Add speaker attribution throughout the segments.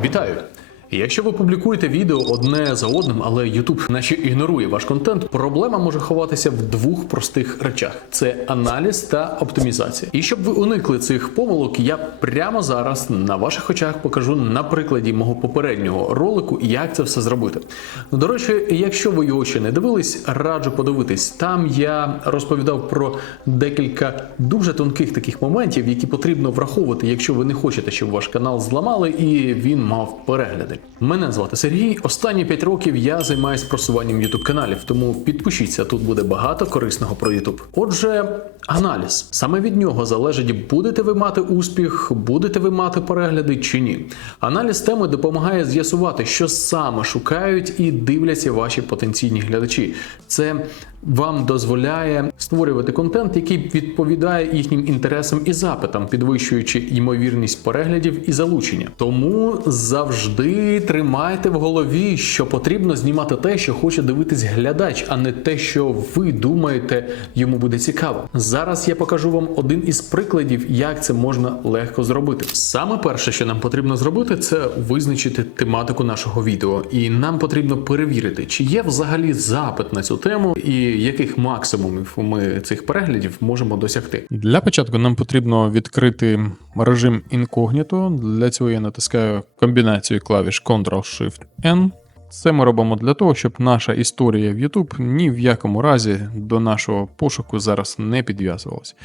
Speaker 1: Вітаю! Якщо ви публікуєте відео одне за одним, але YouTube наче ігнорує ваш контент, проблема може ховатися в двох простих речах: це аналіз та оптимізація. І щоб ви уникли цих помилок, я прямо зараз на ваших очах покажу на прикладі мого попереднього ролику, як це все зробити. До речі, якщо ви його ще не дивились, раджу подивитись. Там я розповідав про декілька дуже тонких таких моментів, які потрібно враховувати, якщо ви не хочете, щоб ваш канал зламали і він мав перегляди. Мене звати Сергій. Останні 5 років я займаюся просуванням youtube каналів, тому підпишіться, тут буде багато корисного про YouTube. Отже, аналіз саме від нього залежить, будете ви мати успіх, будете ви мати перегляди чи ні. Аналіз теми допомагає з'ясувати, що саме шукають і дивляться ваші потенційні глядачі. Це вам дозволяє створювати контент, який відповідає їхнім інтересам і запитам, підвищуючи ймовірність переглядів і залучення. Тому завжди тримайте в голові, що потрібно знімати те, що хоче дивитись глядач, а не те, що ви думаєте, йому буде цікаво. Зараз я покажу вам один із прикладів, як це можна легко зробити. Саме перше, що нам потрібно зробити, це визначити тематику нашого відео, і нам потрібно перевірити, чи є взагалі запит на цю тему і яких максимумів ми цих переглядів можемо досягти.
Speaker 2: Для початку нам потрібно відкрити режим інкогніто. Для цього я натискаю комбінацію клавіш Ctrl-Shift-N. Це ми робимо для того, щоб наша історія в YouTube ні в якому разі до нашого пошуку зараз не підв'язувалась.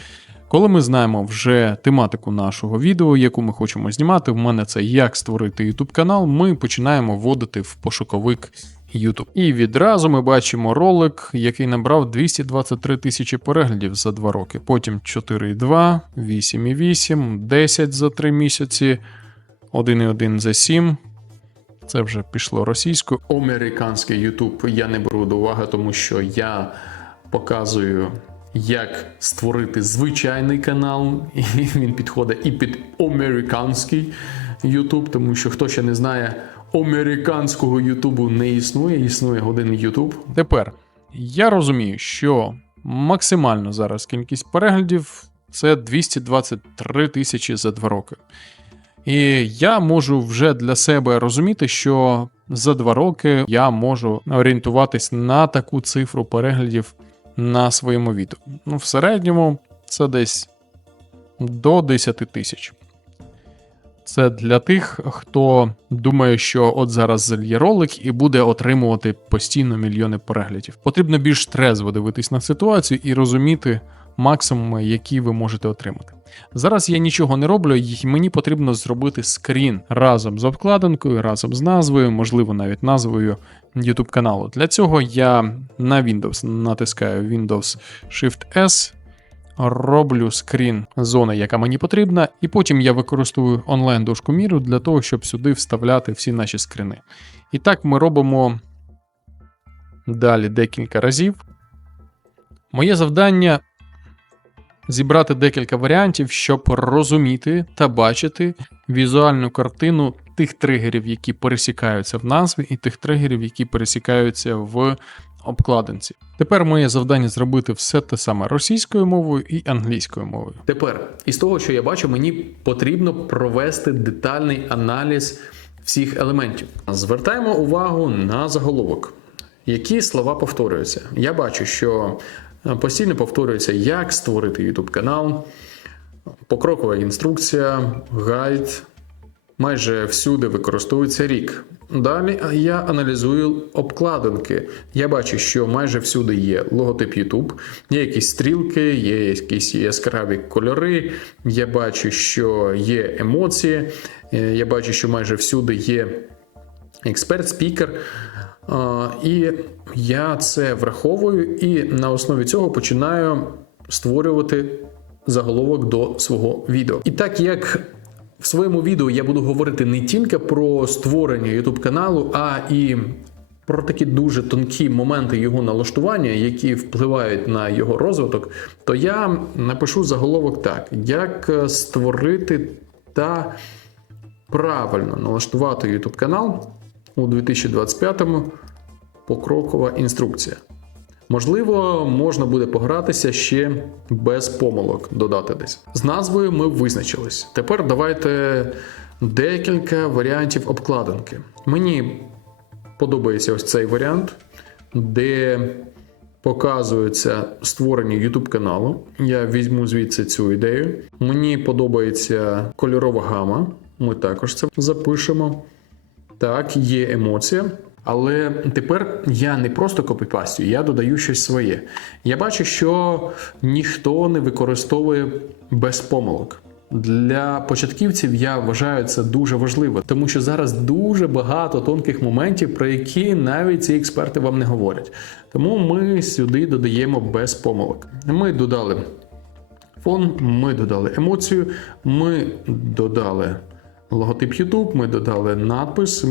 Speaker 2: Коли ми знаємо вже тематику нашого відео, яку ми хочемо знімати, в мене це як створити YouTube канал, ми починаємо вводити в пошуковик YouTube. І відразу ми бачимо ролик, який набрав 223 тисячі переглядів за 2 роки. Потім 4,2, 8,8, 10 за 3 місяці, 1,1 за 7. Це вже пішло російською.
Speaker 1: Американський YouTube я не беру до уваги, тому що я показую, як створити звичайний канал, і він підходить і під американський YouTube, тому що хто ще не знає, американського Ютубу не існує, існує один YouTube.
Speaker 2: Тепер я розумію, що максимально зараз кількість переглядів це 223 тисячі за 2 роки. І я можу вже для себе розуміти, що за 2 роки я можу орієнтуватись на таку цифру переглядів на своєму відео. Ну, в середньому це десь до 10 тисяч. Це для тих, хто думає, що от зараз зальє ролик і буде отримувати постійно мільйони переглядів. Потрібно більш трезво дивитись на ситуацію і розуміти максимуми, які ви можете отримати. Зараз я нічого не роблю, і мені потрібно зробити скрін разом з обкладинкою, разом з назвою, можливо, навіть назвою YouTube каналу. Для цього я на Windows натискаю Windows Shift S. Роблю скрін зони, яка мені потрібна, і потім я використовую онлайн дошку міру для того, щоб сюди вставляти всі наші скрини. І так ми робимо далі декілька разів. Моє завдання зібрати декілька варіантів, щоб розуміти та бачити візуальну картину тих тригерів, які пересікаються в назві, і тих тригерів, які пересікаються в обкладинці. Тепер моє завдання зробити все те саме російською мовою і англійською мовою.
Speaker 1: Тепер, із того, що я бачу, мені потрібно провести детальний аналіз всіх елементів. Звертаємо увагу на заголовок. Які слова повторюються? Я бачу, що е, постійно повторюється, як створити YouTube канал, покрокова інструкція, гайд. Майже всюди використовується рік. Далі я аналізую обкладинки. Я бачу, що майже всюди є логотип YouTube, є якісь стрілки, є якісь яскраві кольори. Я бачу, що є емоції. е, Я бачу, що майже всюди є експерт, спікер. І я це враховую і на основі цього починаю створювати заголовок до свого відео. І так як в своєму відео я буду говорити не тільки про створення YouTube каналу, а і про такі дуже тонкі моменти його налаштування, які впливають на його розвиток, то я напишу заголовок так: як е, створити та правильно налаштувати YouTube канал у 2025-му покрокова інструкція. Можливо, можна буде погратися ще без помилок додати десь. З назвою ми визначились. Тепер давайте декілька варіантів обкладинки. Мені подобається ось цей варіант, де показується створення YouTube каналу. Я візьму звідси цю ідею. Мені подобається кольорова гама. Ми також це запишемо. Так, є емоція. Але тепер я не просто копіпастю, я додаю щось своє. Я бачу, що ніхто не використовує без помилок. Для початківців я вважаю це дуже важливо, тому що зараз дуже багато тонких моментів, про які навіть ці експерти вам не говорять. Тому ми сюди додаємо без помилок. Ми додали фон, ми додали емоцію, ми додали логотип YouTube, ми додали надпис,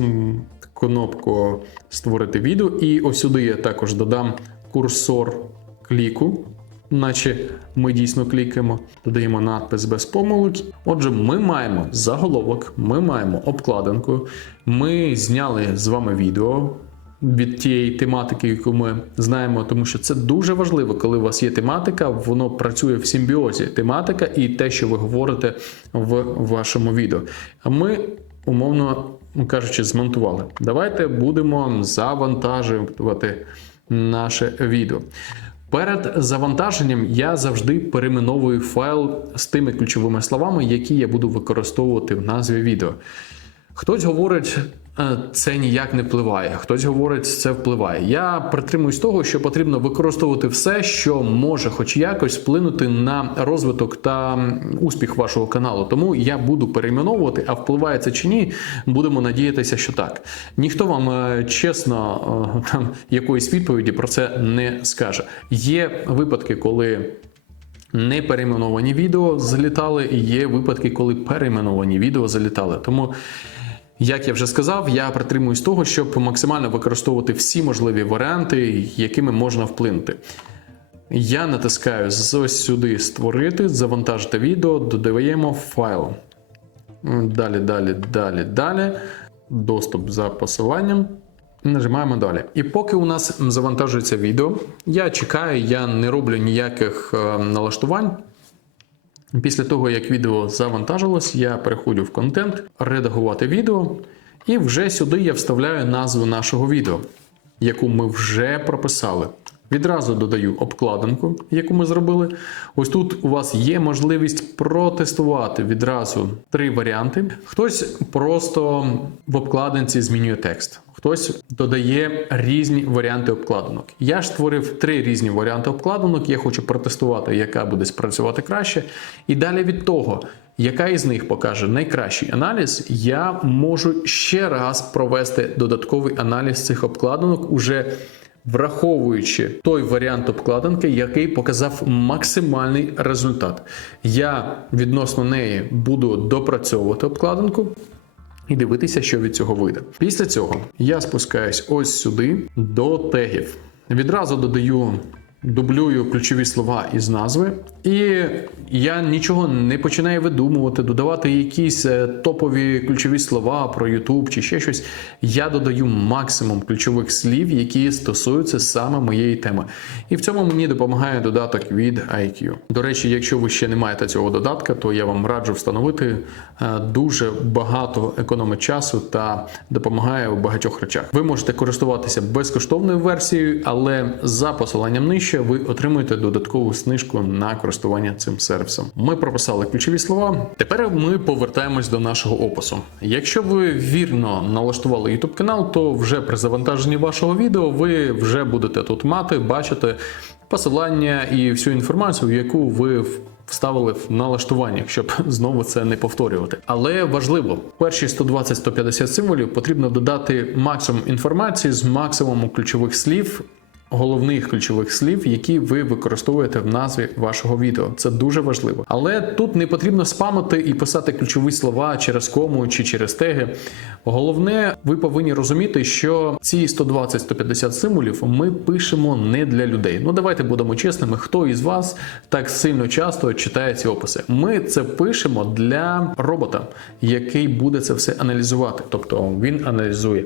Speaker 1: кнопку створити відео, і ось сюди я також додам курсор кліку. Наче ми дійсно клікаємо, додаємо надпис без помилок. Отже, ми маємо заголовок, ми маємо обкладинку, ми зняли з вами відео від тієї тематики, яку ми знаємо, тому що це дуже важливо, коли у вас є тематика, воно працює в симбіозі. Тематика і те, що ви говорите в вашому відео. Ми, умовно кажучи, змонтували. Давайте будемо завантажувати наше відео. Перед завантаженням я завжди перейменовую файл з тими ключовими словами, які я буду використовувати в назві відео. Хтось говорить, «Е, це ніяк не впливає, хтось говорить, це впливає. Я притримуюсь того, що потрібно використовувати все, що може хоч якось вплинути на розвиток та успіх вашого каналу. Тому я буду перейменовувати, а впливає це чи ні, будемо надіятися, що так. Ніхто вам е, чесно е, там якоїсь відповіді про це не скаже. Є випадки, коли. Не перейменовані відео залітали, і є випадки, коли перейменовані відео залітали. Тому, як я вже сказав, я притримуюсь того, щоб максимально використовувати всі можливі варіанти, якими можна вплинути. Я натискаю ось сюди створити, завантажити відео, додаємо файл. Далі, далі, далі, далі. Доступ за посиланням. Нажимаємо далі. І поки у нас завантажується відео, я чекаю, я не роблю ніяких е, налаштувань. Після того, як відео завантажилось, я переходжу в контент, редагувати відео, і вже сюди я вставляю назву нашого відео, яку ми вже прописали. Відразу додаю обкладинку, яку ми зробили. Ось тут у вас є можливість протестувати відразу три варіанти. Хтось просто в обкладинці змінює текст, хтось додає різні варіанти обкладинок. Я ж створив три різні варіанти обкладинок. Я хочу протестувати, яка буде спрацювати краще. І далі від того, яка із них покаже найкращий аналіз, я можу ще раз провести додатковий аналіз цих обкладинок уже враховуючи той варіант обкладинки, який показав максимальний результат. Я відносно неї буду допрацьовувати обкладинку. І дивитися, що від цього вийде. Після цього я спускаюсь ось сюди до тегів. Відразу додаю, дублюю ключові слова із назви, і я нічого не починаю видумувати, додавати якісь е, топові ключові слова про YouTube чи ще щось. Я додаю максимум ключових слів, які стосуються саме моєї теми. І в цьому мені допомагає додаток від IQ. До речі, якщо ви ще не маєте цього додатка, то я вам раджу встановити Е, дуже багато економить часу та допомагає у багатьох речах. Ви можете користуватися безкоштовною версією, але за посиланням нижче ви отримуєте додаткову знижку на користування цим сервісом. Ми прописали ключові слова. Тепер ми повертаємось до нашого опису. Якщо ви вірно налаштували YouTube канал, то вже при завантаженні вашого відео ви вже будете тут мати, бачити посилання і всю інформацію, яку ви вставили в налаштуваннях, щоб знову це не повторювати. Але важливо, перші 120-150 символів потрібно додати максимум інформації з максимумом ключових слів. Головних ключових слів, які ви використовуєте в назві вашого відео, це дуже важливо. Але тут не потрібно спамити і писати ключові слова через кому чи через теги. Головне, ви повинні розуміти, що ці 120-150 символів ми пишемо не для людей. Ну давайте будемо чесними, хто із вас так сильно часто читає ці описи. Ми це пишемо для робота, який буде це все аналізувати. Тобто він аналізує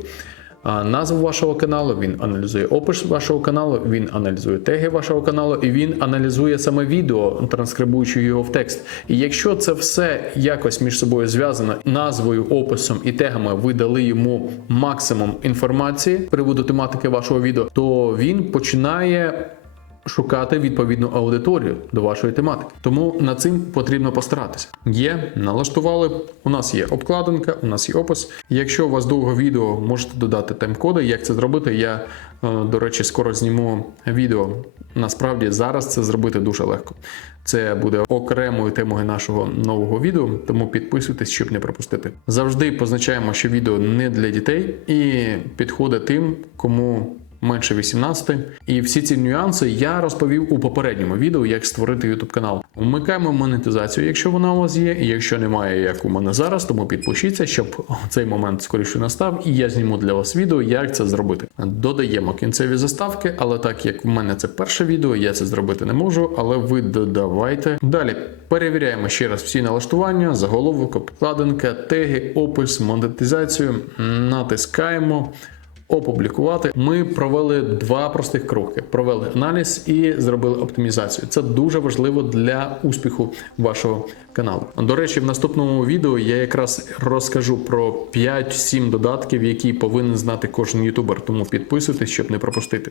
Speaker 1: назву вашого каналу, він аналізує опис вашого каналу, він аналізує теги вашого каналу, і він аналізує саме відео, транскрибуючи його в текст. І якщо це все якось між собою зв'язано назвою, описом і тегами, ви дали йому максимум інформації приводу тематики вашого відео, то він починає шукати відповідну аудиторію до вашої тематики. Тому над цим потрібно постаратися. Є, налаштували. У нас є обкладинка, у нас є опис. Якщо у вас довго відео, можете додати тайм-коди. Як це зробити? Я, е, до речі, скоро зніму відео. Насправді зараз це зробити дуже легко. Це буде окремою темою нашого нового відео, тому підписуйтесь, щоб не пропустити. Завжди позначаємо, що відео не для дітей і підходить тим, кому менше 18. І всі ці нюанси я розповів у попередньому відео, як створити YouTube канал. Вмикаємо монетизацію, якщо вона у вас є. І якщо немає, як у мене зараз, тому підпишіться, щоб цей момент скоріше настав, і я зніму для вас відео, як це зробити. Додаємо кінцеві заставки, але так як в мене це перше відео, я це зробити не можу, але ви додавайте. Далі перевіряємо ще раз всі налаштування, заголовок, обкладинка, теги, опис, монетизацію. Натискаємо. Опублікувати. Ми провели два простих кроки: провели аналіз і зробили оптимізацію. Це дуже важливо для успіху вашого каналу. До речі, в наступному відео я якраз розкажу про 5-7 додатків, які повинен знати кожен ютубер. Тому підписуйтесь, щоб не пропустити.